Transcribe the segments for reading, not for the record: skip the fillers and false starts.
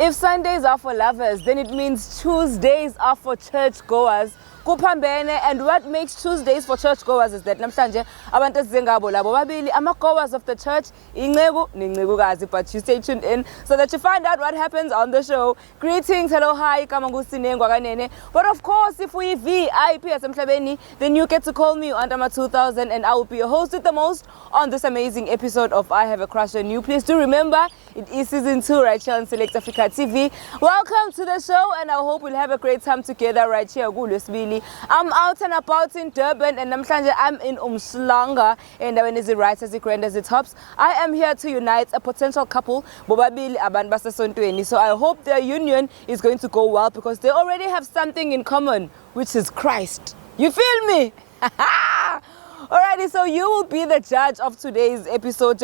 If Sundays are for lovers, then it means Tuesdays are for churchgoers. Kuphambene, and what makes Tuesdays for churchgoers is that namhlanje abantu esizengabo labo babili ama-goers of the church inceku nencekukazi, but you stay tuned in so that you find out what happens on the show. Greetings, hello, hi, kama ngusinengwa kanene. But of course, if we VIP yasemhlabeni, then you get to call me under my 2000 and I will be your host with the most on this amazing episode of I Have a Crush on You. Please do remember, it is season 2 right here on Select Africa TV. Welcome to the show, and I hope we'll have a great time together right here. I'm out and about in Durban, and namhlanje I'm in Umhlanga, and when is it right as it grand as it hops? I am here to unite a potential couple, bobabili abantu basesontweni. So I hope their union is going to go well because they already have something in common, which is Christ. You feel me? Alrighty, so you will be the judge of today's episode.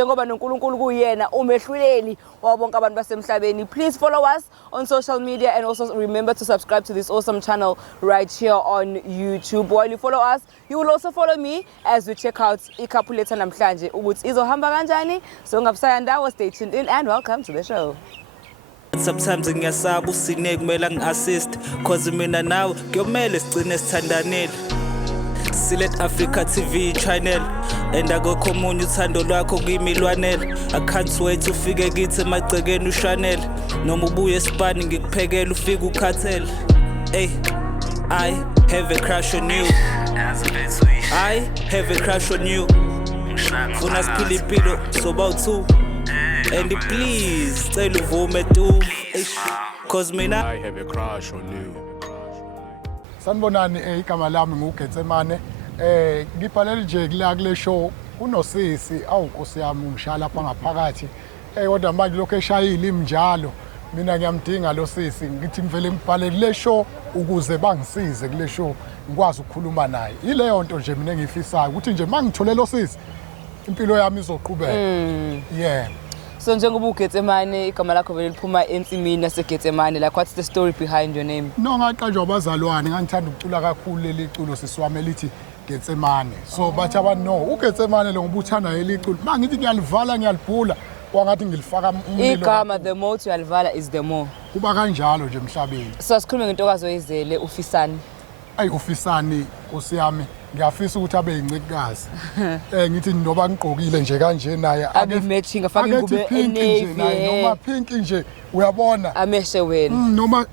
Please follow us on social media and also remember to subscribe to this awesome channel right here on YouTube. While you follow us, you will also follow me as we check out Ikapuleta namhlanje. Izohamba kanjani? So ngabusayanda, stay tuned in and welcome to the show. Sometimes ngiyasaba usine kumele ngi-assist cause mina nawe kuyomele sigcine sithandanile. Select Africa TV channel and akukho omunye uthando lwakho kimi lwanele. I can't wait ufike kithi emagcekeni uShanel noma ubuye eSpani ngikuphekela ufike ukhathele. Hey, I have a crush on you. I have a crush on you. Funa siphila impilo soba u2 and please cela uvume tu cause mina I have a crush on you. Sanibonani igama lami nguGetsemane ngibhalele nje kule show unosisi awunkosi yami ungishala lapha ngaphakathi kodwa manje lokho eshayile imnjalo mina ngiyamdinga lo sisi ngithi ngivele ngibhale kule show ukuze bangisize kule show ngikwazi ukukhuluma naye ileyo nto nje mina engifisayo ukuthi nje mangithole lo sisi impilo yami izoqhubeka yeah. So njengoba uGetsemane igama lakho vele liphuma ensimini naseGetsemane, like what's the story behind your name? No, ngaqanjwa abazalwane ngangithanda ukucula kakhulu leli culo sisiwami elithi Getsemane. So bathi abantu no uGetsemane lo ngobuthanda leli culo mangithi ngiyalivala ngiyalibhula wangathi ngilifaka umlilo. Igama the more uyalivala is the more. Kuba kanjalo nje emhlabeni. So sikhulume ngentokazi oyizele uFisani. Ufisani osiyami ngiyafisa ukuthi abe yincikazi ngithi ndoba ngigqokile nje kanje naye abe matching afake ingube enavy noma pink nje uyabona ameshe wena noma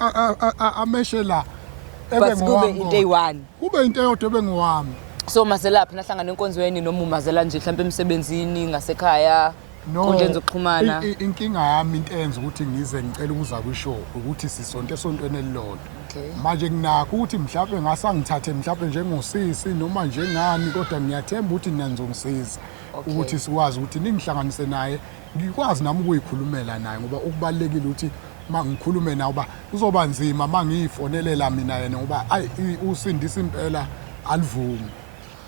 ameshe la ebe ngowami kube into eyi1 kube into eyodwa ebe ngowami. So mazelaphi nahlangana enkonzweni noma umazela nje mhlawumbe emsebenzini ngasekhaya kundle zokuxhumana? Inkinga yami into enza ukuthi ngize ngicela ukuza kwishow ukuthi sisonke esontweni elilodwa. Manje nginakho ukuthi mhlawumbe ngasangithathe mhlawumbe njengosisi noma njengani kodwa ngiyathemba ukuthi niyazongisiza ukuthi sikwazi ukuthi ningihlanganise naye ngikwazi nami ukuyikhulumela naye ngoba ukubalekile ukuthi mangikhulume naye uba kuzoba nzima mangiyifonelela mina yena ngoba usindisa impela alivumi.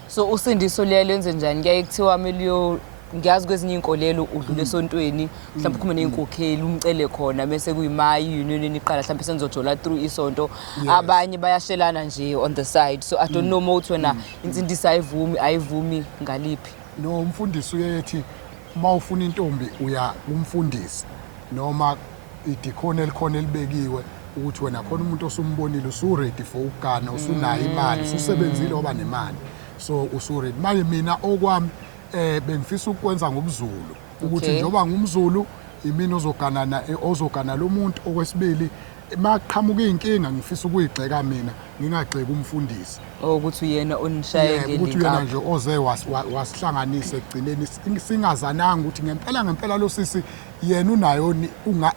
So usindiso lenze njani? Kuyaye kuthiwa miliyo ngiyazi kwezinye inkolelo udlule esontweni mhlawumbe khona nenkokheli umcele khona bese kuyimayi union iqala mhlawumbe senizojola through isonto abanye bayashelana nje on the side. So I don't know ukuthi wena insindisi ayivumi ngaliphi. No, umfundisi uyethi mawufuna intombi uya kumfundisi noma idikhona elikhona elibekiwe ukuthi wena khona umuntu osumbonile usu-ready for ukugana usunayo imali usebenzile oba nemali so usu-ready. Manje mina okwami bengifisa ukwenza ngobuzulu ukuthi njoba ngumZulu imini ozogana lo muntu. Okwesibili maqhamuka inkinga ngifisa ukuyigxeka mina ngingagxeki umfundisi ukuthi uyena onishaye ngelinkabi ukuthi yena nje oze wasihlanganisa ekugcineni singazananga ukuthi ngempela lo sisi yena unayo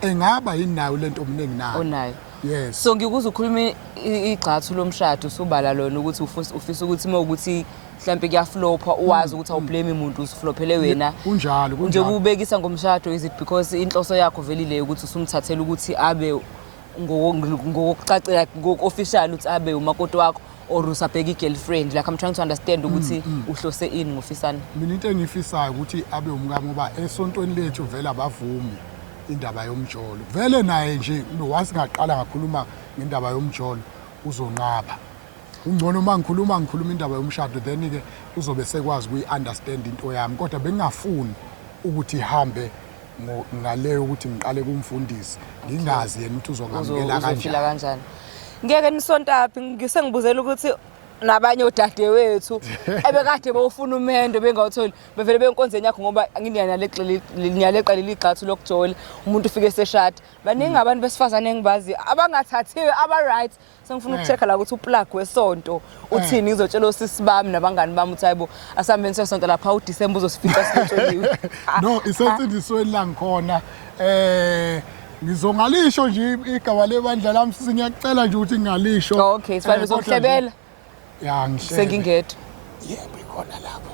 engaba yinayo lento omningi nayo onayo. Yes. So ngikuza ukukhuluma igxathu lomshado usubala lona ukuthi ufisa ukuthi mawukuthi mhlawumbe kuyaflopha uwazi ukuthi awublame umuntu usiflophele wena kunjalo nje kubekisa ngomshado. Is it because inhloso yakho velile ukuthi usumthathela ukuthi abe ngokucacela ngokofficial ukuthi abe umakoti wakho or usabheka igirlfriend? Like I'm trying to understand ukuthi uhlose ini ngofisana. Mina into engifisayo ukuthi abe umkami ngoba esontweni lethu vele abavumi indaba yomjolo vele naye nje nowazi ngaqala ngakhuluma ngendaba yomjolo uzonqaba. Ungcono mangikhuluma indaba yomshado then ke uzobe sekwazi ukuyi-understand into yami kodwa bengingafuni ukuthi ihambe ngaleyo ukuthi ngiqale kumfundisi ngingazi yena ukuthi uzongamukela uzofila kanjani. kanjani. Ngeke nisontapi ngisengibuzela ukuthi nabanye odade wethu ebekade bawufuna umendo bengawutholi bevele benkonzeni yakho ngoba ngiyaleqa leli gxathu lokujola umuntu ufike seshada baningi abantu besifazane engibazi abangathathiwe aba-right sengifuna ukuchecka la ukuthi uplug wesonto uthini ngizotshela osisi bami nabangani bami ukuthi hayibo asihambeni sesonto lapha uDisemba uzosifica sitsholiwe. No isensindisweni la ngikhona ngizongalisho nje igaba lebandla lami ngiyacela nje ukuthi ngingalisho. Okay sifanele uzokuhlebela. Ya ngihlele. Sengingedwa. Yebo ikhona lapho.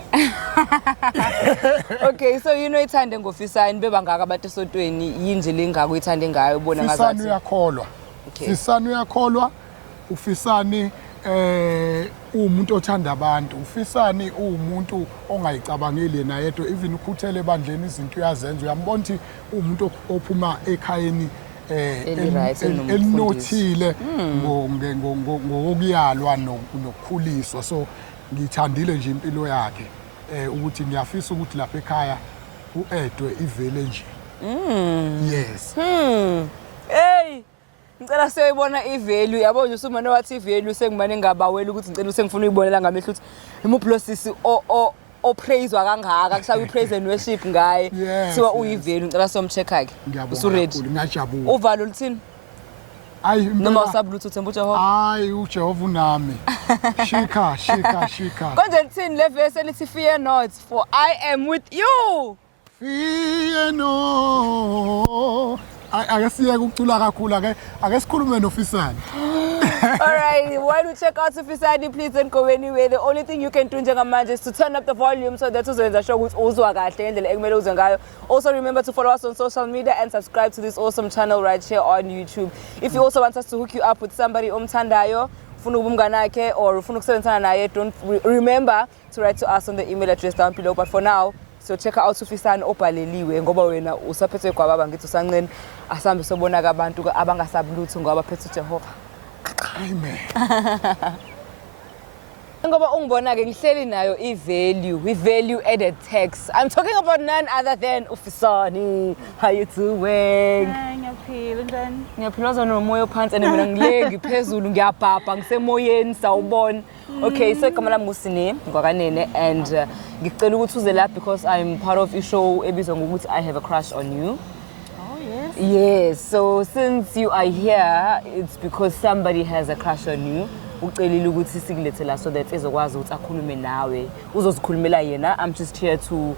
Okay so ithande ngofisani bebangaka abantu esontweni yinje lengaka uyithande ngayo ubona ngazathi. Fisani uyakholwa. Fisani uyakholwa. Ufisani umuntu othanda abantu. Ufisani umuntu ongayicabangeli yena yedwa even ukhuthele ebandleni izinto uyazenza uyambona ukuthi umuntu ophuma ekhayeni elinothile ngokuyalwa nokukhuliswa so ngithandile nje impilo yakhe ukuthi ngiyafisa ukuthi lapha ekhaya uEdwe ivele nje. Yes. Hey ngicela siyibona ivalue yabo nje usumane wathi ivalue sengimane ngabawela ukuthi ngicela usengifuna uyibonela ngamehlo uthi imuplosisi opraiswa kangaka kushawa ipraise and worship ngaye siwa uyivalue ngicela somchecka ke usuready ngiyajabula uvalo luthini ayi noma usabluetooth embuJehova hayi uJehova unami shika konje lithini le verse elithi fear not for I am with you. Fear no ake siye kucula kakhulu ake sikhulume noFisani. All right, while we check out Sufisani, please don't go anywhere. The only thing you can do njengamanje is to turn up the volume so that uzoyenza sure ukuthi uzwa kahle indlela ekumele uzwe ngayo. Also remember to follow us on social media and subscribe to this awesome channel right here on YouTube. If you also want us to hook you up with somebody omthandayo, ufuna ubumngane wakhe or ufuna ukusebenzisana naye, don't remember to write to us on the email address down below. But for now, so check out Sufisani obhaleliwe ngoba wena usaphethwe kwababa ngithi usancane asambe sobona abantu abangasablutho ngoba phethe uJehova. Amen. Ngoba ungibona ke ngihleli nayo i-value added tax. I'm talking about none other than uFisani. How you doing? Ngiyaphila njani? Ngiyaphilaza nomoya phansi and mina ngileki phezulu ngiyabhabha ngisemoyeni sawubona. Okay, so igama lami ngusine ngwakanene and ngicela ukuthi uze la because I'm part of ishow ebizwa ngokuthi I have a crush on you. Yes, so since you are here, it's because somebody has a crush on you. Ucelile ukuthi sikulethe la so that ezokwazi ukuthi akhulume nawe. Uzozikhulumela yena. I'm just here to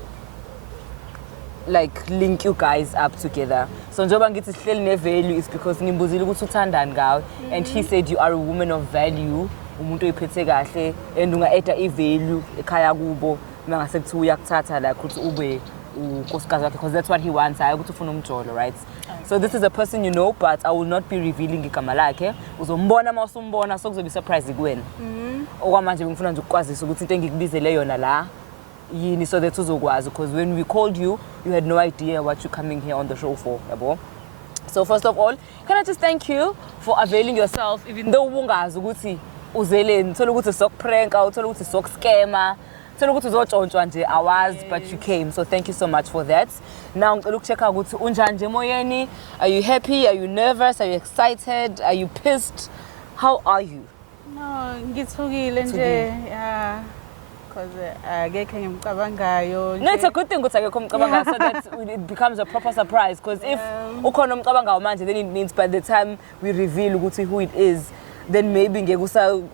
like link you guys up together. So njoba ngithi sihleli nevalue is because ngimbuzile ukuthi uthandani ngawe and he said you are a woman of value. Umuntu oyiphethe kahle and unga-add ivalue ekhaya kubo mangase kuthi uyakuthatha la ukuthi ube unkosikazi wakhe because that's what he wants hayi ukuthi ufuna umjolo right. So this is a person you know but I will not be revealing igama lakhe uzombona mawusumbona so kuzobe surprise kuwena okwamanje ngifuna nje ukukwazisa ukuthi into engikubizele yona la yini so that uzokwazi because when we called you you had no idea what you coming here on the show for yabo. So first of all can I just thank you for availing yourself even though ubungazi ukuthi uzeleni thola ukuthi sokupranka uthola ukuthi sokuscammer thola ukuthi uzotshontshwa nje awazi but you came so thank you so much for that. Now ngicela ukuchecka ukuthi unjani nje emoyeni, are you happy, are you nervous, are you excited, are you pissed, how are you? No ngithukile nje yeah because akekho ngimcabangayo nje. No, it's a good thing ukuthi akekho umcabangayo so that it becomes a proper surprise because if ukhona umcabangayo manje then it means by the time we reveal ukuthi who it is then maybe ngeke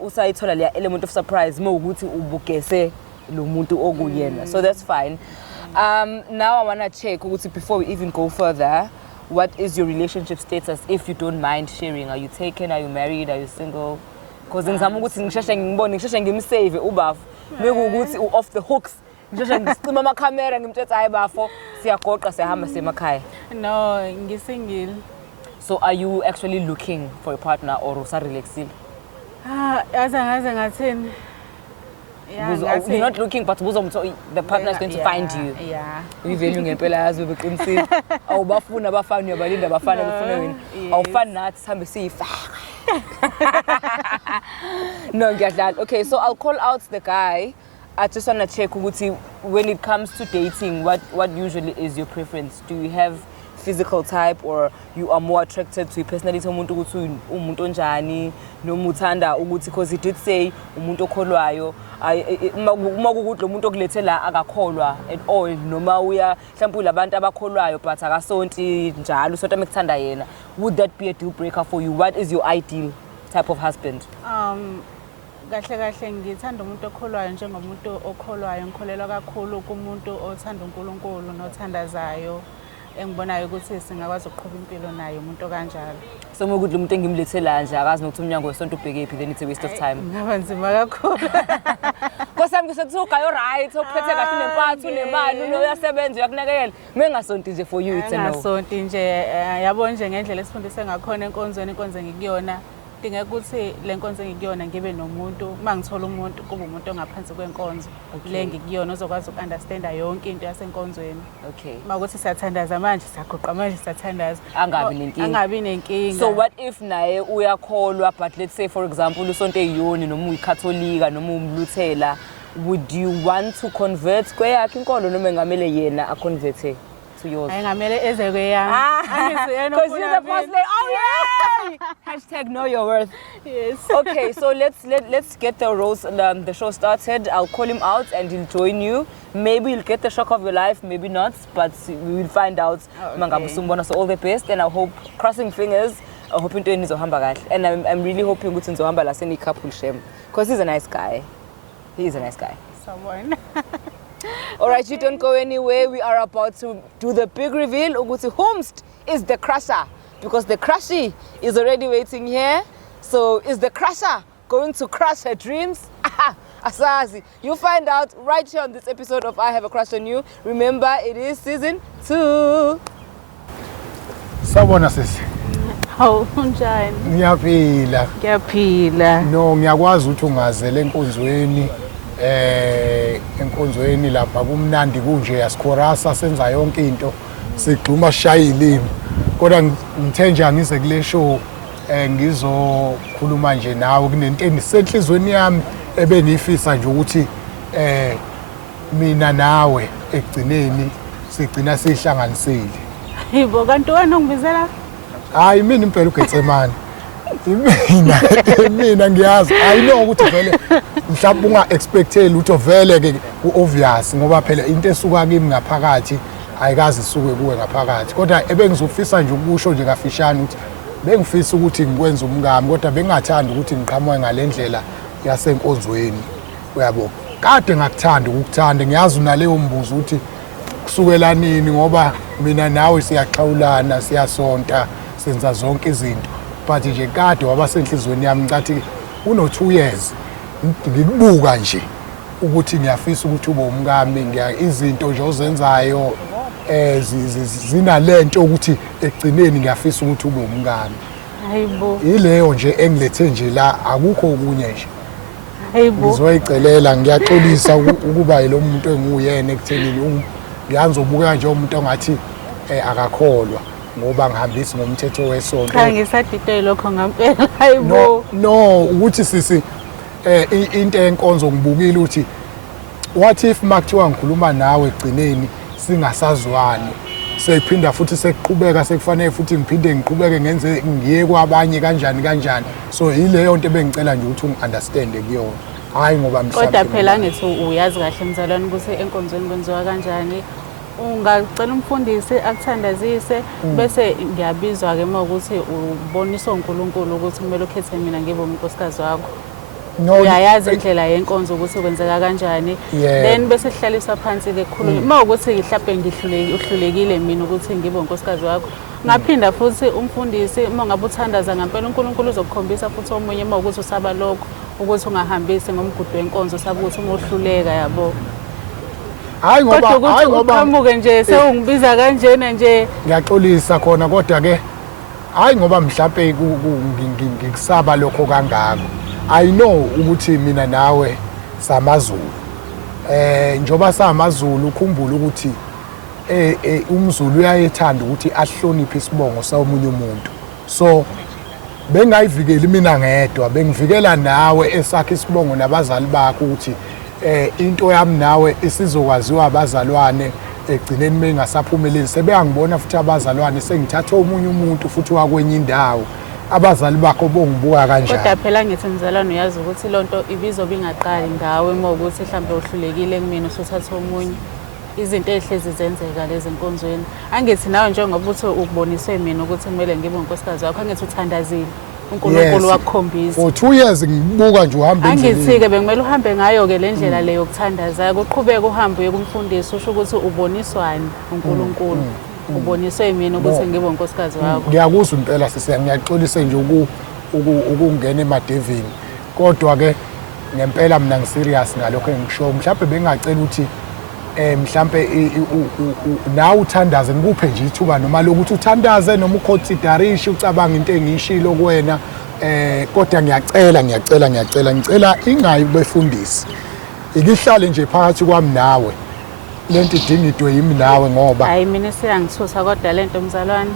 usayithola le element of surprise mawukuthi ubugese lo muntu okuyena. So that's fine. Now I want to check ukuthi before we even go further, what is your relationship status if you don't mind sharing? Are you taken, are you married, are you single? Because ngizama ukuthi ngisheshe ngibone ngisheshe ngimsave ubafu mekuukuthi off the hooks ngisheshe ngicima ama camera ngimthethe hayi bafo siyagoqa siyahamba semakhaya. No ngisingle. So are you actually looking for a partner or usarelaxile? Ngaze ngathini? Yeah, you're not looking but the partner is going to find you. Yeah. Uyivalue ngempela yazi ubeqinisile. Awubafuna abafana uyabalinda abafana befuna wena. Awufani nathi sihambe siyifaka. No, ngiyadlala. Okay, so I'll call out the guy I just want to check ukuthi when it comes to dating, what usually is your preference? Do you have physical type, or you are more attracted to personality umuntu ukuthi umuntu onjani noma uthanda ukuthi, because he did say umuntu okholwayo uma kukuthi lo muntu okulethe la akakholwa at all, noma uya mhlawumbe labantu abakholwayo but akasonti njalo usonto mekuthanda yena, would that be a deal breaker for you? What is your ideal type of husband? Kahle ngithanda umuntu okholwayo njengomuntu okholwayo, ngikholelwa kakhulu kumuntu othanda uNkulunkulu nothandazayo, engibonayo ukuthi singakwazi ukuqhubha impilo naye umuntu kanjalo. So uma ukuthi umuntu engimlethela nje akazi nokuthi umnyango wesonto ubhekephi, then it's a waste of time. Ngaba nzima kakhulu. Kosami kusethi ugayo right, uphethe kahle nempathu nemali uyasebenza uyakunakekela. Mengasonti nje for you it's a no. Ngasonti nje yabo nje ngendlela esifundise ngakhona enkonzweni ngikuyona. Dinga ukuthi le nkonzo engikuyona ngibe nomuntu, mangithola umuntu kuba umuntu ongaphansi kwenkonzo. Le ngikuyona ozokwazi ukunderstanda yonke into yasenkonzweni. Okay. Makuthi siyathandaza manje siyagoqa manje siyathandaza. Angabi nenkinga. So what if naye uyakholwa, but let's say for example usonto eyiyoni noma uyikatholika noma umluthela, would you want to convert kweyakhe inkolo noma ngamele yena aconvert to yours? Ngamele eze kweyami. Because you're the first lady. Oh yeah. Hashtag know your worth. Yes. Okay, so let's get the show started. I'll call him out and he'll join you. Maybe you'll get the shock of your life, maybe not, but we will find out. Okay. So all the best, and I hope, crossing fingers, I hope into nizohamba kahle. And I'm really hoping ukuthi nizohamba la seni couple shame, because he's a nice guy. He is a nice guy. Someone. All right, you don't go anywhere. We are about to do the big reveal. Ukuthi Homst is the crusher, because the crushy is already waiting here. So is the crusher going to crush her dreams? Asazi. You'll find out right here on this episode of I Have a Crush on You. Remember, it is season 2. Sawubona sisi. Hawu unjani? Ngiyaphila. No, ngiyakwazi ukuthi ungazele enkonzweni. Enkonzweni lapha kumnandi kunje yasikhorasa senza yonke into sigxuma sishaya ilimi, kodwa ngithe nje angize kule show ngizokhuluma nje nawe kunento endisenhlizweni yami ebenifisa nje ukuthi mina nawe ekugcineni sigcina sihlanganisile. Yibo kanti wena ungibizela? Hayi mina impela uGetsemane. Mina ngiyazi I know ukuthi vele mhlawumbe unga expecteli ukuthi vele ke obvious ngoba phela into esuka kimi ngaphakathi ayikazi isuke kuwe ngaphakathi, kodwa ebengizofisa nje ukusho nje kafishane ukuthi bengifisa ukuthi ngikwenze umngami, kodwa bengathanda ukuthi ngiqhamuke ngalendlela yasenkonzweni. Uyabo kade ngakuthanda ukukuthanda, ngiyazi unaleyo mbuzo ukuthi kusukela nini, ngoba mina nawe siyaxhawulana siyasonta senza zonke izinto, but nje kade waba senhlizweni yami ngicathi uno 2 years ngikubuka nje ukuthi ngiyafisa ukuthi ube umngami, izinto nje ozenzayo zinalento ukuthi ekugcineni ngiyafisa ukuthi ube umngami. Hayibo. Ileyo nje engilethe nje la, akukho okunye nje. Hayibo. Ngizoyicelela, ngiyaxolisa ukuba yilo muntu enguyena ekuthenini ngiyanzobuka nje umuntu ongathi akakholwa ngoba ngihambisi ngomthetho wesonto. Cha ngisadidwe lokho ngempela. Hayibo. No ukuthi sisi into enkonzo ngibukile ukuthi what if makuthiwa ngikhuluma nawe egcineni singasazwani, sekuphinda futhi sekuqhubeka sekufanele futhi ngiphinde ngiqhubeke ngenze ngiye kwabanye kanjani. So ileyo nto bengicela nje ukuthi ungiunderstand kuyona, hayi ngoba mhlawumbe kodwa phela ngithi uyazi kahle mzalwane ukuthi enkonzweni kwenziwa kanjani. Ungacela umfundisi akuthandazise bese ngiyabizwa ke mawukuthi ubonisa uNkulunkulu ukuthi kumele ukhethe mina ngibe unkosikazi wakho. Uyayazi indlela yenkonzo ukuthi kwenzeka kanjani, then bese sihlaliswa phansi ke khuluma. Mawukuthi mhlawumbe ngihlulekile mina ukuthi ngibe unkosikazi wakho, ngaphinda futhi umfundisi uma ngabe uthandaza ngempela uNkulunkulu uzokukhombisa futhi omunye mawukuthi usaba lokho ukuthi ungahambisi ngomgudu wenkonzo sabe ukuthi umohluleka yabo. Hayi ngoba qamuke nje sewungibiza kanjena nje ngiyaxolisa khona, kodwa ke hayi ngoba mhlawumbe ngikusaba lokho kangako. I know ukuthi mina nawe samazulu, njoba samazulu ukhumbula ukuthi umZulu uyayethanda ukuthi ahloniphe isibongo sawomunye umuntu. So bengayivikeli mina ngedwa, bengivikela nawe esakhe isibongo nabazali bakho ukuthi into yami nawe isizokwaziwa abazalwane egcineni mengasaphumeleli sebeyangibona futhi abazalwane sengithatha omunye umuntu futhi wakwenye indawo abazali bakho bongibuka kanjani kodwa phela ngithi mzalwane uyazi ukuthi lonto ibizo bingaqali ngawe uma ukuthi mhlambe uhlulekile kumina usuthatha omunye izinto ezihlezi zenzeka lezi enkonzweni angithi nawe njengoba uthi ukuboniswe mina ukuthi kumele ngibe unkosikazi wakho angithi uthandazile uNkulunkulu wakukhombisa for 2 years ngibuka nje uhamba endleleni angithi-ke bekumele uhambe ngayo ke le ndlela leyo yokuthandaza kuqhubeka uhambe uye kumfundisi usho ukuthi uboniswani uNkulunkulu uboniswe mina ukuthi ngibe unkosikazi wakho ngiyakuzwa impela sisi ngiyaxolisa nje ukungena emadevini kodwa ke ngempela mina ngiserious ngalokho engisho mhlawumbe bengacela ukuthi mhlambe nawe uthandaze ngikuphe nje ithuba noma lokuthi uthandaze noma uconsiderishe ucabanga into engishilo kuwena kodwa ngicela ingayi kubefundisi ikihlale nje phakathi kwami nawe lento idinga idwe yimi nawe ngoba hayi mina siyangithusa kodwa lento mzalwane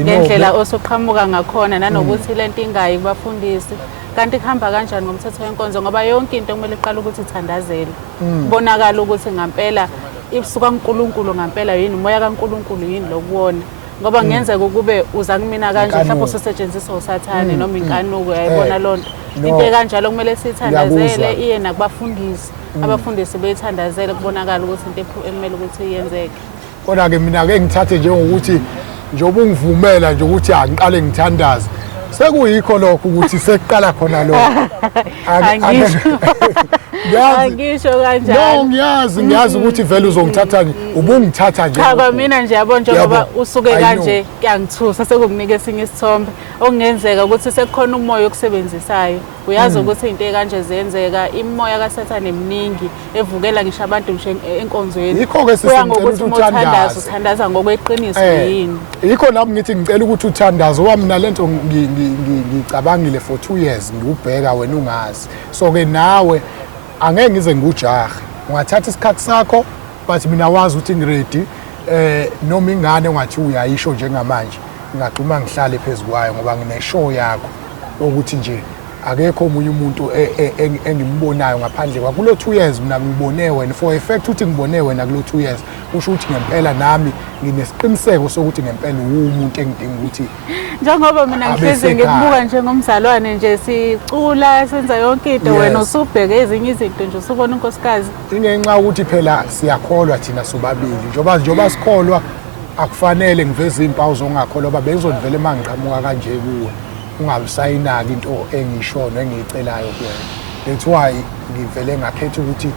ngendlela osoqhamuka ngakhona nanokuthi lento ingayi kubafundisi kanti kuhamba kanjani ngomthetho wenkonzo ngoba yonke into kumele iqala ukuthi ithandazele kubonakala ukuthi ngempela isuka kuNkulunkulu ngempela yini umoya kaNkulunkulu yini lokuwona ngoba ngenzeka ukube uza kumina kanje mhlawumbe usetshenziswa usathane noma inkanuko yayibona lonto into ekanjalo kumele sithandazele iye nakubafundisi abafundisi beyithandazele kubonakala ukuthi into ekumele ukuthi iyenzeke kodwa ke mina ke ngithathe njengokuthi njengoba ungivumela nje ukuthi angiqale ngithandaze sekuyikho lokho ukuthi sekuqala khona lokho angisho kanjani ngiyazi ukuthi vele uzongithatha ubungithatha nje cha mina nje yabo njengoba usuke kanje kuyangithusa sekukunika esinye isithombe okungenzeka ukuthi sekukhona umoya okusebenzisayo uyazi ukuthi into ekanje zenzeka imoya kaSathane eminingi evukela ngisho abantu nje enkonzweni yikho ke sisicela ukuthi uthandaza ngokweqiniso yini yikho lapho ngithi ngicela ukuthi uthandaze oba mina lento ngicabangile for 2 years ngikubheka wena ungazi so ke nawe angeke ngize ngujaha ungathatha isikhathi sakho but mina wazi ukuthi ngiready noma ingane ungathi uyayisho njengamanje ngaqhuma ngihlale phezukwayo ngoba ngine show yakho ukuthi nje akekho omunye umuntu engimbonayo ngaphandle kwa kulo 2 years mina ngibone wena for effect ukuthi ngibone wena kulo 2 years kusho ukuthi ngempela nami nginesiqiniseko sokuthi ngempela umuntu engidinga ukuthi njengoba mina ngihlezi ngikubuka njengomzalwane nje sicula senza yonke into wena usubheke ezinye izinto nje usubona unkosikazi ingenxa ukuthi phela siyakholwa thina sobabili njoba sikholwa akufanele ngiveze impawu zongakholwa babe ngizonivela mangiqhamuka kanje kuwe ungabisayinaki into engishono engicelayo kuwena that's why ngivele ngakhetha ukuthi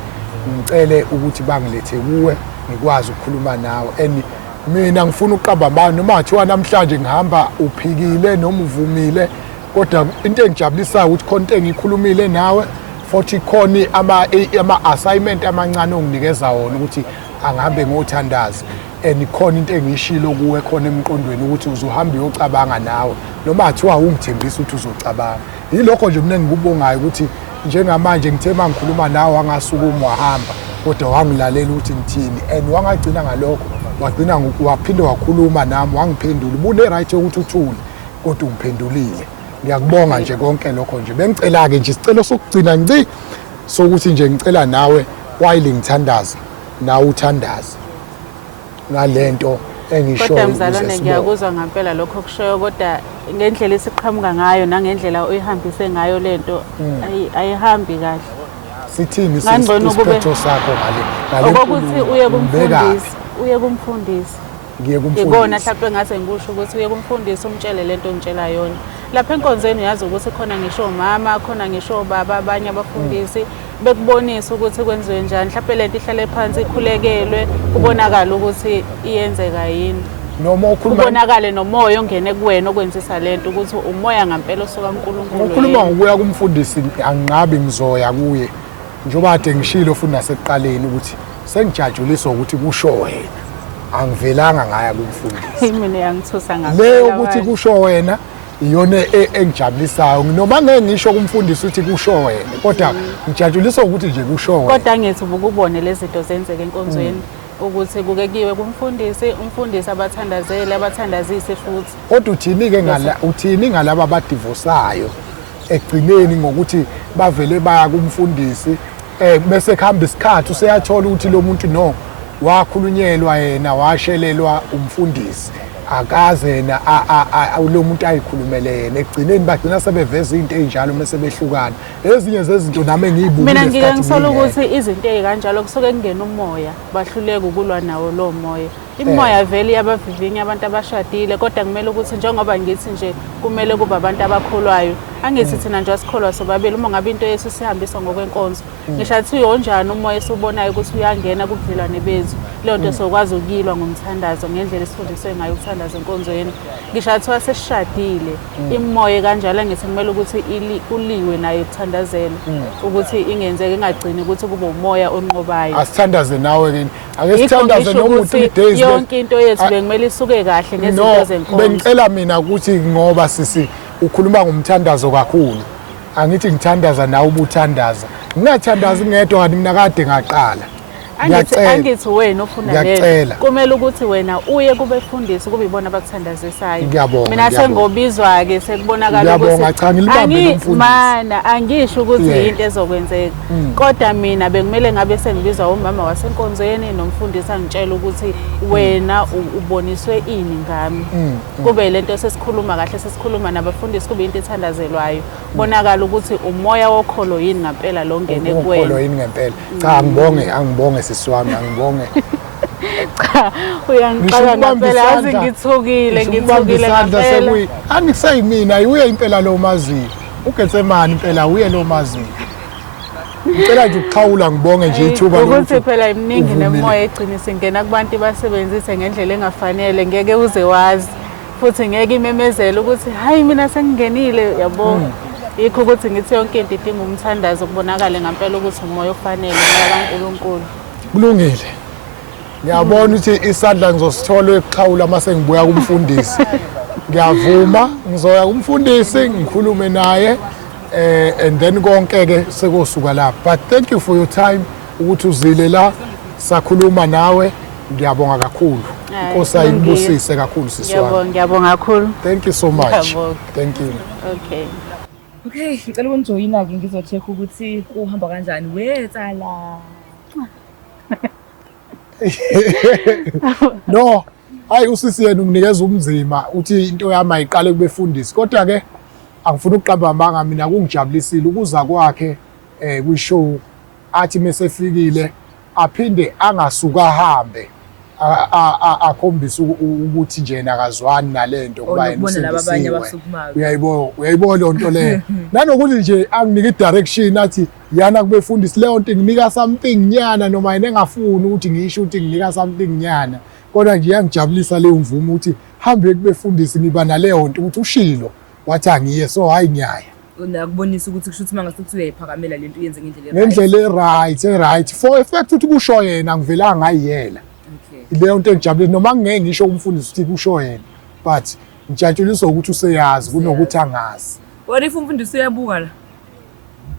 ngicele ukuthi bangilethe kuwe ngikwazi ukukhuluma nawe and mina ngifuna uqamba abantu noma athiwa namhlanje ngihamba uphikile noma uvumile kodwa into engijabulisayo ukuthi konke engikhulumile nawe futhi khona ama assignment amancane onginikeza wona ukuthi angihambe ngothandaza and khona into engishilo kuwe khona emqondweni ukuthi uzohamba uyocabanga nawe noma athiwa ungithembisa ukuthi uzocabanga yilokho nje mina ngikubongayo ukuthi njengamanje ngithe mangikhuluma nawe wangasukuma wahamba kodwa wangilalela ukuthi ngithini and wangagcina ngalokho wagcina waphinde wakhuluma nami wangiphendula ubune right ukuthi uthule kodwa ungiphendulile ngiyakubonga nje konke lokho nje bengicela ke nje isicelo sokugcina nci sokuthi nje ngicela nawe while ngithandaza nawe uthandaza ngalento engisho kodwa mzalwane ngiyakuzwa ngempela lokho kushoyo kodwa ngendlela esiqhamuka ngayo nangendlela oyihambise ngayo lento ayihambi kahle sithini isiphetho sakho ngale ukuthi uye kumfundisi ngiye kumfundisi ikona mhlawumbe ngase ngisho ukuthi uye kumfundisi umtshele lento ongitshela yona lapha enkonzweni uyazi ukuthi khona ngisho mama khona ngisho baba abanye abafundisi bekubonisa ukuthi kwenziwe njani mhlawumbe lento ihlale phansi ikhulekelwe kubonakala ukuthi iyenzeka yini noma ukubonakala nomoya ongene kuwena okwenzisa lento ukuthi umoya ngempela osuka kuNkulunkulu ukhuluma ngokuya kumfundisi angingabi ngizoya kuye njengoba ade ngishilo futhi nasekuqaleni ukuthi sengijajuliswa ukuthi kusho wena angivelanga ngaya kumfundisi mina yangithusa ngempela le ukuthi kusho wena iyona engijabulisayo noma ngeke ngisho kumfundisi ukuthi kusho wena kodwa ngijajuliswa ukuthi nje kusho wena kodwa ngithi ubukubone lezi zinto zenzeka enkonzweni ukuthi kukekiwe kumfundisi umfundisi abathandazele abathandazise futhi kodwa uthini ngalaba abadivosayo egcineni ngokuthi bavele baya kumfundisi bese kuhamba isikhathi useyathola ukuthi lo muntu no wakhulunyelwa yena washelelwa umfundisi akaze yena lo muntu ayikhulumele yena ekugcineni bagcina sebeveza izinto ezinjalo mase behlukana ezinye zezinto nami ngiyibukile mina ngike ngisola ukuthi izinto ezikanjalo kusuke kungena umoya bahluleka ukulwa nawo lo moya imoya vele yabavivinya abantu abashadile kodwa kumele ukuthi njengoba ngithi nje kumele kuba abantu abakholwayo angithi thina nje asikholwa sobabili uma ngabe into yesu sihambiswa ngokwenkonzo ngisho athi uyonjani umoya esiubonayo ukuthi uyangena kubudlelwane bethu leyo nto sokwazi ukuyilwa ngomthandazo ngendlela esifundiswe ngayo ukuthandaza enkonzweni ngisho athi waseshadile imoya kanjalo ngithi kumele ukuthi kuliwe nayo ukuthandazela ukuthi ingenzeke ingagcini ukuthi kube umoya onqobayo asithandaze nawe kini ake sithandaze noma u3 days yonke into yethu bekumele isuke kahle ngezinto zenkonzo bengicela mina ukuthi ngoba sisi ukhuluma ngomthandazo kakhulu angithi ngithandaza nawe ubuthandaza ngingathandazi ngedwa kanti mina kade ngaqala angithi wena ofuna lelo kumele ukuthi wena uye kubefundisi kube ibona abakuthandazisayo mina sengobizwa ke sekubonakala ukuthi mana angisho ukuthi into ezokwenzeka kodwa mina bekumele ngabe sengibizwa umama wasenkonzweni nomfundisi angitshela ukuthi wena uboniswe ini ngami kube lento sesikhuluma kahle sesikhuluma nabafundisi kube into ethandazelwayo bonakala ukuthi umoya wokholo yini ngempela lo ngene kuwena ukholo yini ngempela cha angibonge sisiwami angibonge cha uyangiqala ngempela yazi ngithukile ngempela angisayimina uye impela lo maziyo uGetsemani impela uye lo maziyo ngicela nje ukukhawula ngibonge nje ithuba ukuthi phela iminingi nemoya egcina singena kubantu basebenzise ngendlela engafanele ngeke uze wazi futhi ngeke imemezele ukuthi hayi mina sengingenile yabo yikho ukuthi ngithi yonke into idinga umthandazo kubonakala ngempela ukuthi umoya ofanele kaNkulunkulu kulungile ngiyabona ukuthi isandla ngizosithola ekuxhawula mase ngibuya kumfundisi ngiyavuma ngizoya kumfundisi ngikhulume naye and then konke ke sekosuka lapha but thank you for your time ukuthi uzile la sakhuluma nawe ngiyabonga kakhulu inkosi ayibusise kakhulu sisiwami ngiyabonga kakhulu thank you so much thank you okay ngicela ukunjoyina ke ngizocheck ukuthi kuhamba kanjani wetsala no hayi usisi yena unginikeza umzima uthi into yami ayiqale kubefundisi kodwa ke angifuna ukuqamba amanga mina kungijabulisile ukuza kwakhe kwishow athi mesefikile aphinde angasuka ahambe akhombisa ukuthi nje nakazwani nalento kuba yena uyayibona lonto le nanokuthi nje anginike direction athi yana kubefundisi leyo nto nginika something nyana noma yena engafuni ukuthi ngisho ukuthi nginika something nyana kodwa nje iyangijabulisa leyo mvumo ukuthi hambe kubefundisi ngiba naleyo nto ukuthi ushilo wathi angiye so hayi nyaya nakubonisa ukuthi kusho ukuthi mangase kuthi uyayiphakamela lento uyenze ngendlela right for effect ukuthi kusho yena ngivela ngayiyela leyo nto engijabule noma ngeke ngisho umfundisi ukuthi kusho yena but ngijatshuliswa ukuthi useyazi kunokuthi angazi what if umfundisi uyabuka la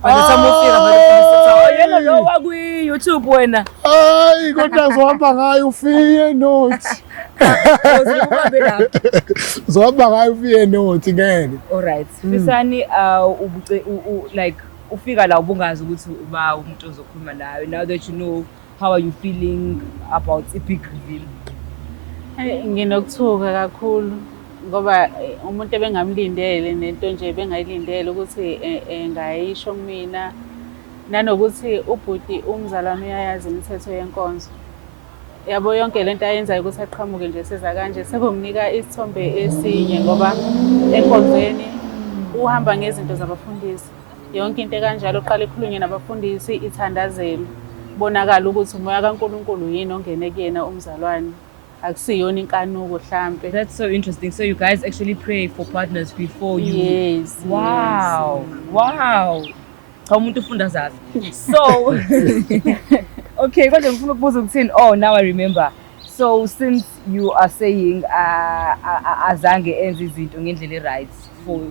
bathemofika balifundisa yena lo wakwi YouTube wena hayi kodwa zohamba ngayo ufiye nothi zohamba ngayo ufiye nothi ngeke alright Fisani like ufika la ubungazi ukuthi uba umuntu ozokhuluma nawe now that you know how are you feeling about epic reveal nginokuthuka kakhulu ngoba umuntu ebengamlindele nento nje bengayilindele ukuthi ngayisho kumina nanokuthi ubhuti umzalwane uyayazi imithetho yenkonzo yabo yonke lento ayenzayo ukuthi aqhamuke nje siza kanje sekumnika isithombe esinye ngoba enkonzweni uhamba ngezinto zabafundisi yonke into kanjalo uqala ikhulunye nabafundisi ithandazelo bonakala ukuthi umoya kaNkulunkulu yini ongene kuyena umzalwane akusiyona inkanuko mhlambe. That's so interesting. So you guys actually pray for partners before you. Yes. Wow. Yes. Wow. How umuntu ufunda zazi. So okay, kodwa ngifuna ukubuza ukuthini. Oh, now I remember. So since you are saying azange enze izinto ngendlela right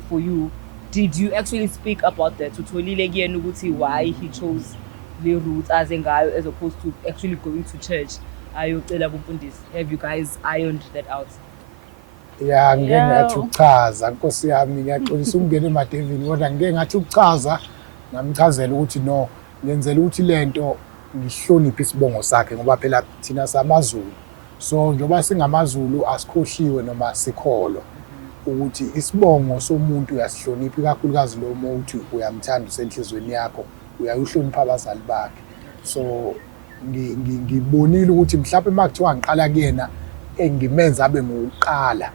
for you, did you actually speak about that? Utholile kuyena ukuthi why he chose the route as ngayo as opposed to actually going to church? Ayocela kumfundisi. Have you guys ironed that out? Yeah, ngeke ngathi ukuchaza Nkosi yami, ngiyaxolisa ukungena emadevini kodwa ngeke ngathi ukuchaza ngamchazela ukuthi no ngenzela ukuthi lento ngihloniphe isibongo sakhe ngoba phela thina samaZulu. So njoba singamaZulu asikhohliwe noma sikholwa ukuthi isibongo somuntu uyasihlonipha kakhulukazi lo muntu uyamthanda usenhlizweni yakho uyayuhlonipha abazali bakhe. So ngibonile ukuthi mhlawumbe makuthiwa ngiqala kuyena engimenza abe ngokuqala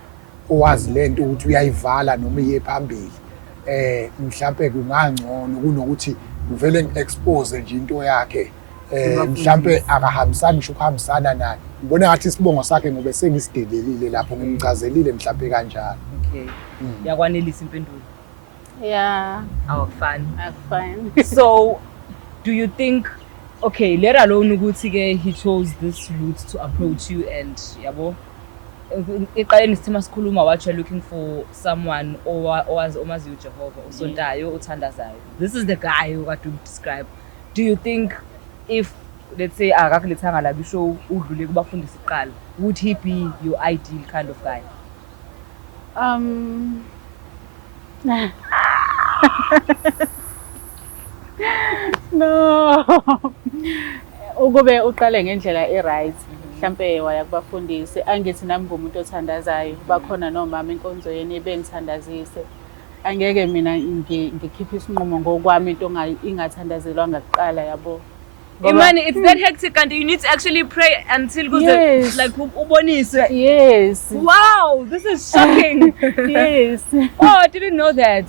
owazi lento ukuthi uyayivala noma iye phambili. Mhlawumbe kungangcono kunokuthi uvele ngi-expose nje into yakhe. Mhlawumbe akahambisani ngisho ukuhambisana naye. Ngibona ngathi isibongo sakhe ngobe sengisidelelile lapho ngimchazelile mhlawumbe kanjalo. Okay. Yakwanelisa impendulo. Yeah. Akufani. So do you think, okay, let alone ukuthi ke he chose this route to approach you and yabo eqaleni sithima sikhuluma what you're looking for someone omaziyo uJehova usontayo uthandazayo. This is the guy who got to describe. Do you think if let's say akakulethanga la bisho udlule kubafundisi iqala, would he be your ideal kind of guy? No. Ukube uqale ngendlela right, mhlambe waya kubafundisi, angithi nami ngumuntu othandazayo, bakhona nomama enkonzweni bengithandazise. Angeke mina ngikhiphe isinqumo ngokwami into ingathandazelwanga kuqala yabo. Imani, it's that hectic and you need to actually pray until Yes. like uboniswe. Yes. Wow, this is shocking. Yes. Oh, I didn't know that.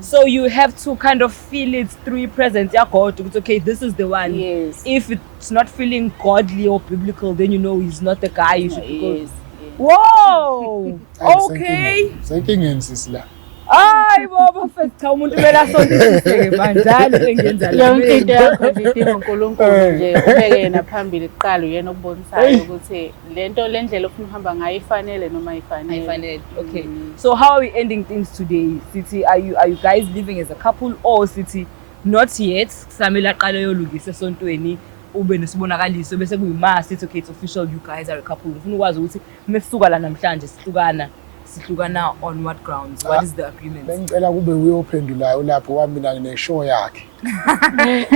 So you have to kind of feel it through your presence. Yeah, God, it's okay, this is the one. Yes. If it's not feeling godly or biblical, then you know he's not the guy you should be. Yes. Whoa. Okay. Senkingeni sisila. Ay baba mfethu cha umuntu kumele asondisise banjalo engenza Yonke into yakho nje idinga uNkulunkulu nje ubeke yena phambili kuqala uyena okubonisayo ukuthi lento lendlela ofuna uhamba ngayo ifanele noma ayifanele. Okay. So how are we ending things today? Sithi are you guys living as a couple or sithi not yet? Samela aqala yolungisa esontweni ube nesibonakaliso bese kuyima sithi okay it's official you guys are a couple. Ufuna ukwazi ukuthi mesisuka la namhlanje sihlukana on what grounds? What is the agreement? Bengicela kube uyophendulayo lapho wamina ngine-show yakhe.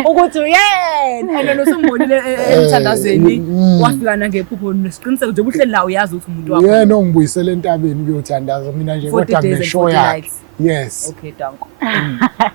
Ukuthi yena and nosumbonile emthandazweni wafikana ngephupho nesiqiniseko nje ubuhle la uyazi ukuthi umuntu wakho. Yena ongibuyisela entabeni kuyothandaza mina nje kodwa ngine-show yakhe. Yes. Okay, danko.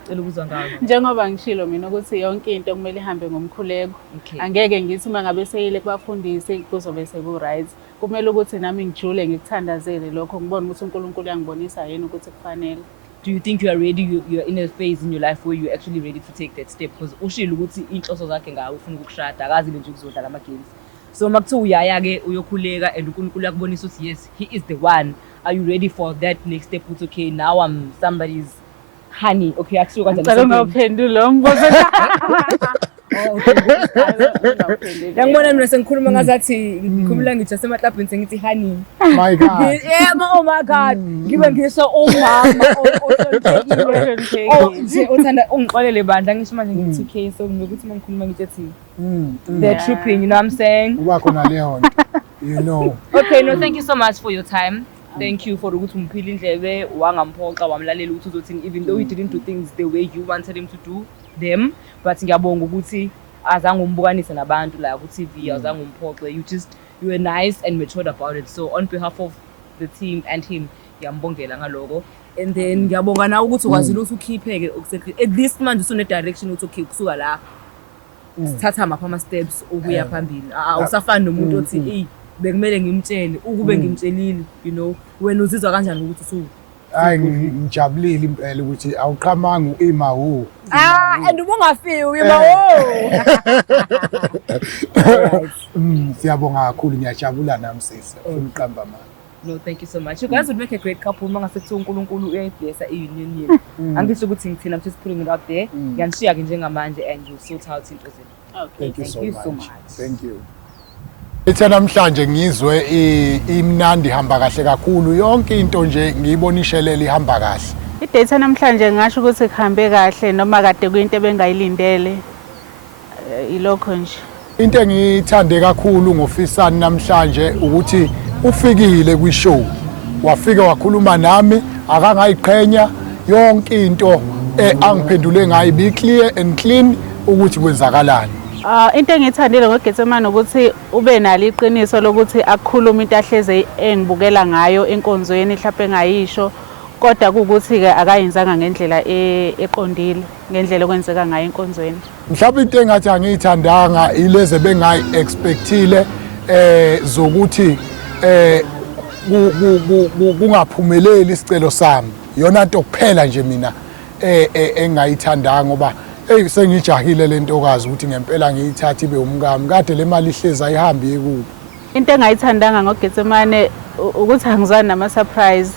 Cela ukuzwa ngayo. Njengoba ngishilo mina ukuthi yonke into kumele ihambe ngomkhuleko. Okay. Angeke ngithi uma ngabe seyile kubafundisi kuzobe seku right. Kumele ukuthi nami ngijule ngikuthandazele lokho ngibone ukuthi uNkulunkulu uyangibonisa yini ukuthi kufanele. Do you think you are ready? You're in a phase in your life where you're actually ready to take that step? Because ushilo ukuthi inhloso zakhe ngawe ufuna ukukushada akazi nje ukuzodlala ama games. So makuthiwa uyaya ke uyokhuleka and uNkulunkulu yakubonisa ukuthi yes he is the one. Are you ready for that next step? It's okay now I'm somebody's honey. Okay, actually Ngicela ngawuphendula umbuzo. Ngiyabona mina sengikhuluma ngazathi ngikhuluma ngithi asemahlabheni sengithi honey. My God. Yeah, oh my God. Ngibe ngisho umama ohloniphekile. Oh, nje uthanda ungixolele bandla ngisho manje ngithi okay so ngikuthi mangikhuluma ngithi they're tripping, you know what I'm saying? Kuba khona leyo nto. You know. Okay, no, thank you so much for your time. Thank you for ukuthi umphile indlebe wangamphoqa wamlalela ukuthi uzothini even though he didn't do things the way you wanted him to do them, but ngiyabonga ukuthi azange umbukanise nabantu la ku TV azange umphoxe. You were nice and matured about it. So on behalf of the team and him ngiyambongela ngaloko. And then ngiyabonga na ukuthi ukwazile ukuthi ukhipheke at least manje usune direction ukuthi okay kusuka la sithatha mapha ama steps ukuya phambili. Awusafani nomuntu othi hey bekumele ngimtshele ukube ngimtshelile, you know, wena uzizwa kanjani ukuthi usu Hayi ngijabulile impela ukuthi awuqhamanga uImawu. and ubungafiki uImawu. Siyabonga kakhulu ngiyajabula nami sisi umqamba manje. No, thank you so much. You guys would make a great couple. Mangase kuthi uNkulunkulu uyayiblessa iunion yenu. Angisho ukuthi ngithina, I'm just putting it out there. Ngiyanishiya ke njengamanje and you sort out into zenu. Okay. Thank you so much. Thank you. Ethe namhlanje ngizwe imnandi ihamba kahle kakhulu yonke into nje ngiyibonishelele ihamba kahle. Idate namhlanje ngasho ukuthi kuhambe kahle noma kade kuyinto ebengayilindele. Ilokho nje. Into engithande kakhulu ngofisani namhlanje ukuthi ufikile kwishow. Wafika wakhuluma nami akangayiqhenya yonke into angiphendule ngayo be clear and clean ukuthi kwenzakalani. Into engiyithandile ngoGetsemane ukuthi ube nalo iqiniso lokuthi akukhuluma into ahleze engibukela ngayo enkonzweni mhlawumbe engayisho kodwa ukuthi-ke akayenzanga ngendlela eqondile ngendlela okwenzeka ngayo enkonzweni. Mhlawumbe into engathi angiyithandanga ileze bengayi-expectile zokuthi kungaphumeleli isicelo sami. Yona nto kuphela nje mina engayithandanga ngoba sengijahile le ntokazi ukuthi ngempela ngiyithathe ibe umkami kade le mali ihlezi ayihambi yekubo. Into engayithandanga ngoGetsemane ukuthi angizwani nama-surprise.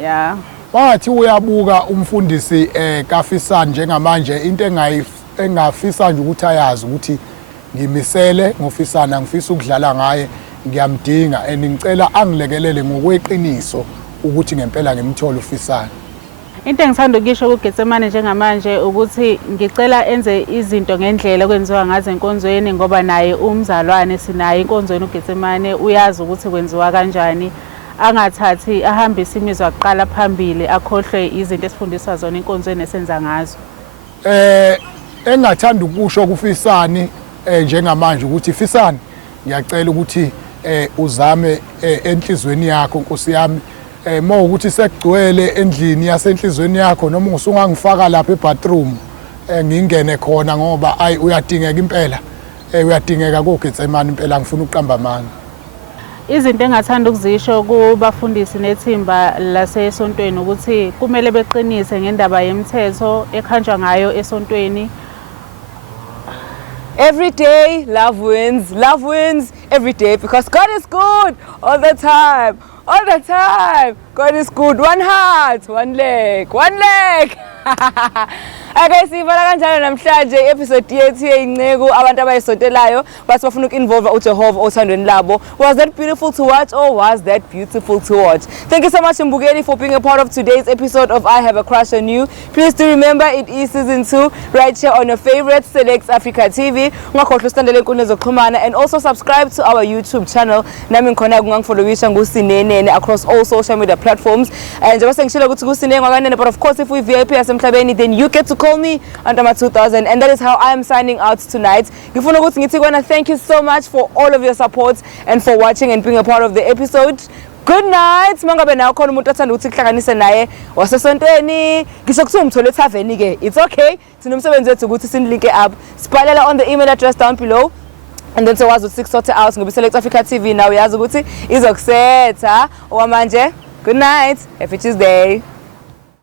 Yeah. Bathi uyabuka umfundisi kaFisani njengamanje into engafisa nje ukuthi ayazi ukuthi ngimisele ngoFisani angifisa ukudlala ngaye ngiyamdinga and ngicela angilekelele ngokweqiniso ukuthi ngempela ngimthola uFisani. Into engithanda ukisho kuGetsemane njengamanje ukuthi ngicela enze izinto ngendlela okwenziwa ngazo enkonzweni ngoba naye umzalwane sinaye enkonzweni uGetsemane uyazi ukuthi kwenziwa kanjani. Angathathi ahambise imizwa kuqala phambili akhohlwe izinto esifundiswa zona enkonzweni esenza ngazo. Engathanda ukusho kuFisani njengamanje ukuthi Fisani ngiyacela ukuthi uzame enhlizweni yakho Nkosi yami mawukuthi sekugcwele endlini yasenhlizweni yakho noma usungangifaka lapha ebathroom ngingene khona ngoba uyadingeka impela uyadingeka koGetsemane impela ngifuna ukuqamba amanga. Izinto engathanda ukuzisho kubafundisi nethimba lasesontweni ukuthi kumele beqinise ngendaba yemithetho ekhanjwa ngayo esontweni. Every day, love wins every day because God is good all the time. All the time. God is good. One heart, one leg. Okay, sivela kanjalo namhlanje episode yethu yeyinceko abantu abayisontelayo bathi bafuna uku-involve uJehova othandweni labo. Was that beautiful to watch or was that beautiful to watch? Thank you so much Mbukeli for being a part of today's episode of I Have a Crush on You. Please do remember it is season 2 right here on your favorite Select Africa TV. Ungakhohlwa usithandele inkundla zokuxhumana and also subscribe to our YouTube channel. Nami ngikhona kungangifollowisha nguSinenene across all social media platforms. And njengoba sengishilo ukuthi kuSinene ngakanene, but of course if we VIP yasemhlabeni then you get to call me under my 2000, and that is how I am signing out tonight. Ngifuna ukuthi ngithi kuwena thank you so much for all of your support and for watching and being a part of the episode. Good night. Mangabe nawe khona umuntu othanda ukuthi kuhlanganise naye wasesontweni ngisho kuthi umthole ethaveni ke it's okay. Sinomsebenzi wethu ukuthi sinilike up. Sibhalela on the email address down below. And then sowazi ukuthi sikusorte out ngoba Select Africa TV now uyazi ukuthi izokusetha okwamanje. Good night. Happy Tuesday.